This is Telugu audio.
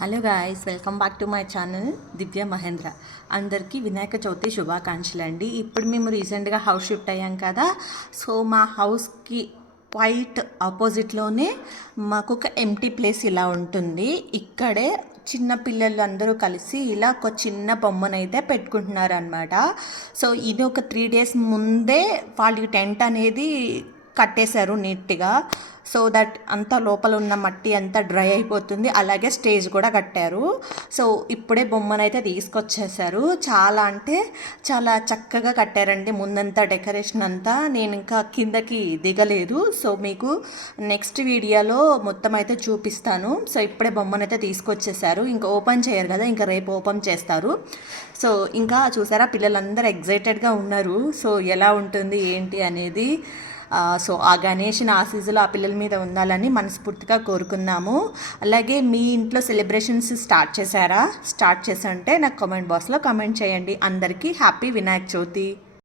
Hello guys, welcome back to my channel Divya Mahendra. అందరికీ వినాయక చవితి శుభాకాంక్షలు అండి. ఇప్పుడు మేము రీసెంట్గా హౌస్ షిఫ్ట్ అయ్యాం కదా. సో మా హౌస్కి క్వైట్ ఆపోజిట్లోనే మాకు ఒక ఎంటీ ప్లేస్ ఇలా ఉంటుంది. ఇక్కడే చిన్న పిల్లలు అందరూ కలిసి ఇలా ఒక చిన్న బొమ్మనైతే పెట్టుకుంటున్నారు అనమాట. సో ఇది ఒక 3 days ముందే వాళ్ళకి టెంట్ అనేది కట్టేశారు నీట్గా. సో దట్ అంతా లోపల ఉన్న మట్టి అంతా డ్రై అయిపోతుంది. అలాగే స్టేజ్ కూడా కట్టారు. సో ఇప్పుడే బొమ్మనైతే తీసుకొచ్చేసారు. చాలా అంటే చాలా చక్కగా కట్టారండి. ముందంతా డెకరేషన్ అంతా. నేను ఇంకా కిందకి దిగలేదు. సో మీకు నెక్స్ట్ వీడియోలో మొత్తం అయితే చూపిస్తాను. సో ఇప్పుడే బొమ్మనైతే తీసుకొచ్చేసారు. ఇంకా ఓపెన్ చేయరు కదా, ఇంకా రేపు ఓపెన్ చేస్తారు. సో ఇంకా చూసారా, పిల్లలందరూ ఎగ్జైటెడ్గా ఉన్నారు. సో ఎలా ఉంటుంది ఏంటి అనేది. సో ఆ గణేష్ని ఆశీస్సులు ఆ పిల్లల మీద ఉండాలని మనస్ఫూర్తిగా కోరుకున్నాము. అలాగే మీ ఇంట్లో సెలబ్రేషన్స్ స్టార్ట్ చేశారా? స్టార్ట్ చేసంటే నాకు కామెంట్ బాక్స్లో కామెంట్ చేయండి. అందరికీ హ్యాపీ వినాయక చవితి.